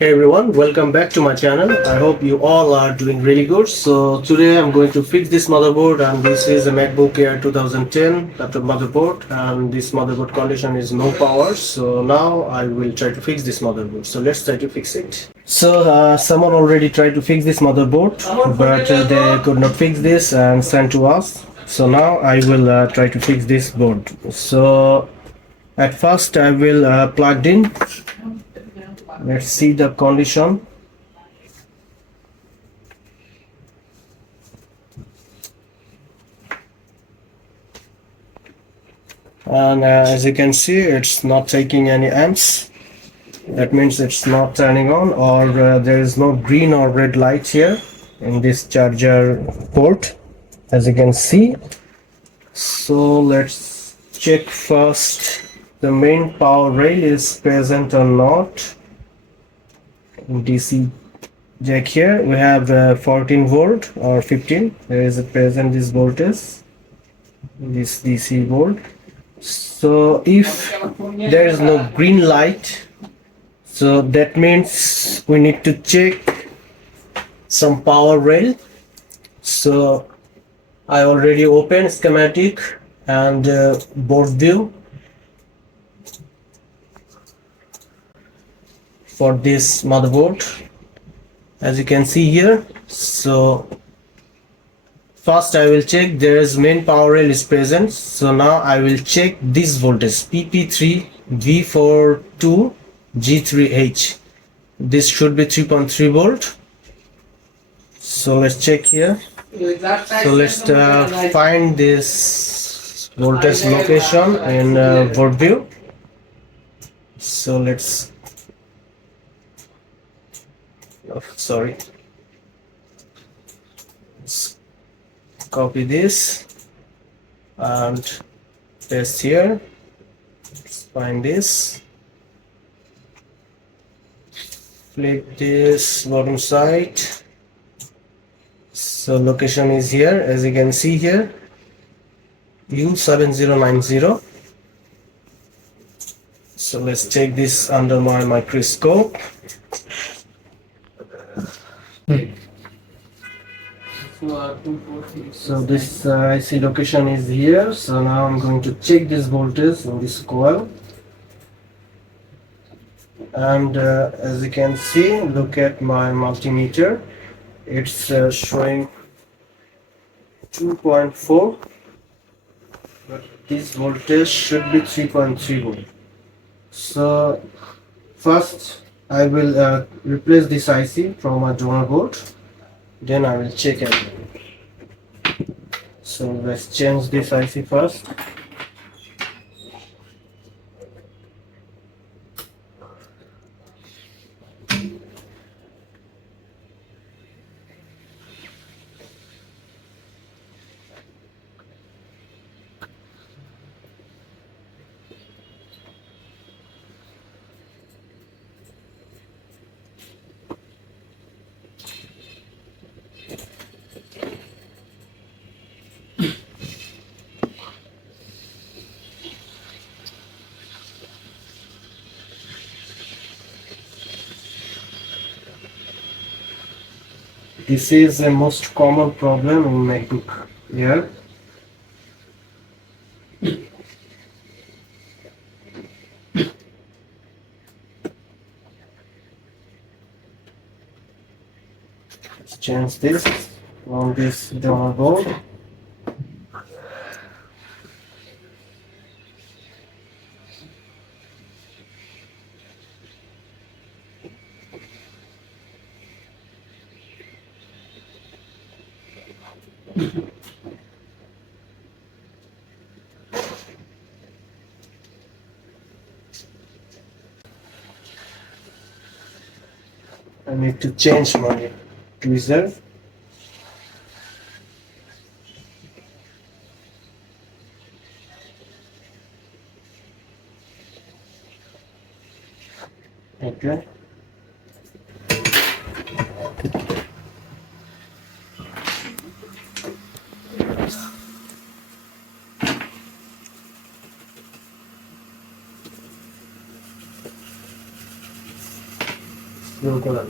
Hey everyone, welcome back to my channel. I hope you all are doing really good. So today I'm going to fix this motherboard, and this is a MacBook Air 2010 laptop motherboard, and this motherboard condition is no power. So now I will try to fix this motherboard. So let's try to fix it. So someone already tried to fix this motherboard, but they could not fix this and sent to us. So now I will try to fix this board. So at first I will plug in. Let's see the condition. And as you can see, it's not taking any amps. That means it's not turning on, or there is no green or red light here in this charger port, as you can see. So let's check first the main power rail is present or not. DC jack here we have 14 volt or 15. There is a present this voltage, this DC volt. So if there is no green light, so that means we need to check some power rail. So I already opened schematic and board view for this motherboard, as you can see here. So first I will check there is main power rail is present. So now I will check this voltage PP3 V42 G3H. This should be 3.3 volt. So let's check here. So let's find this voltage location in board view. So let's sorry, let's copy this and paste here. Let's find this, flip this bottom side. So location is here, as you can see here, U7090. So let's take this under my microscope. So this IC location is here. So now I'm going to check this voltage in this coil, and as you can see, look at my multimeter. It's showing 2.4, but this voltage should be 3.3 volt. So first I will replace this IC from my donor board, then I will check it. So let's change this IC first. This is the most common problem in MacBook Air. Let's change this on this donor board. I need to change my tweezer. Okay. Blue color.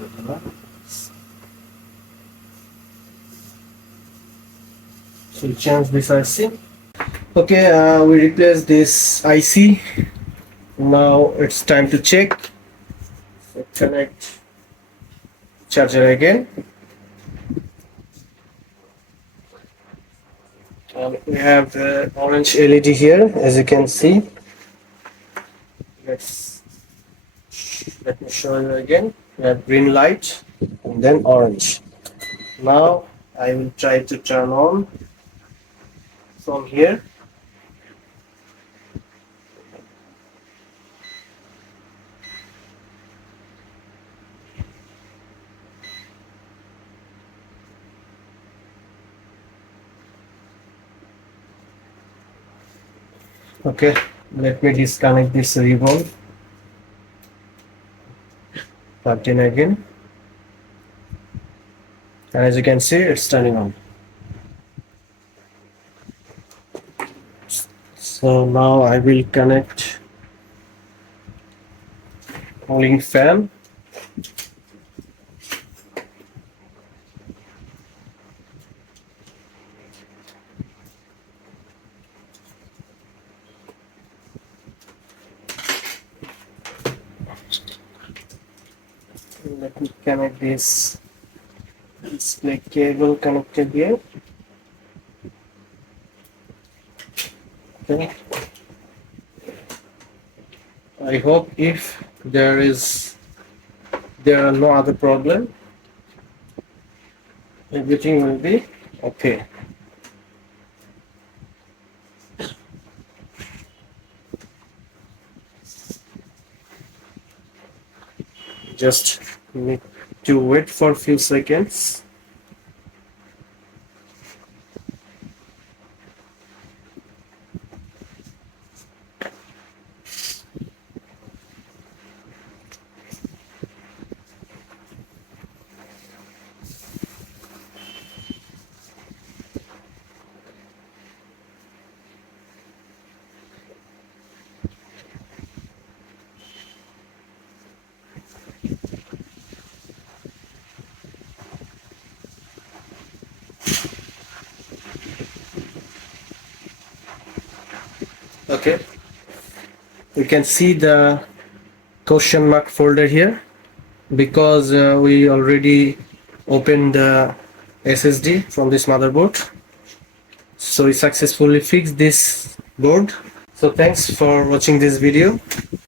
So we change this IC. Okay, we replace this IC. Now it's time to check. So connect charger again. We have orange LED here, as you can see. Let me show you again. We have green light and then orange. Now I will try to turn on from here. Okay, let me disconnect this ribbon. Plug in again, and as you can see, it's turning on. So now I will connect cooling fan. Let me connect this display cable connected here. Okay. I hope if there are no other problem, everything will be okay. Just need to wait for a few seconds. Okay, you can see the question mark folder here because we already opened the SSD from this motherboard. So we successfully fixed this board. So thanks for watching this video.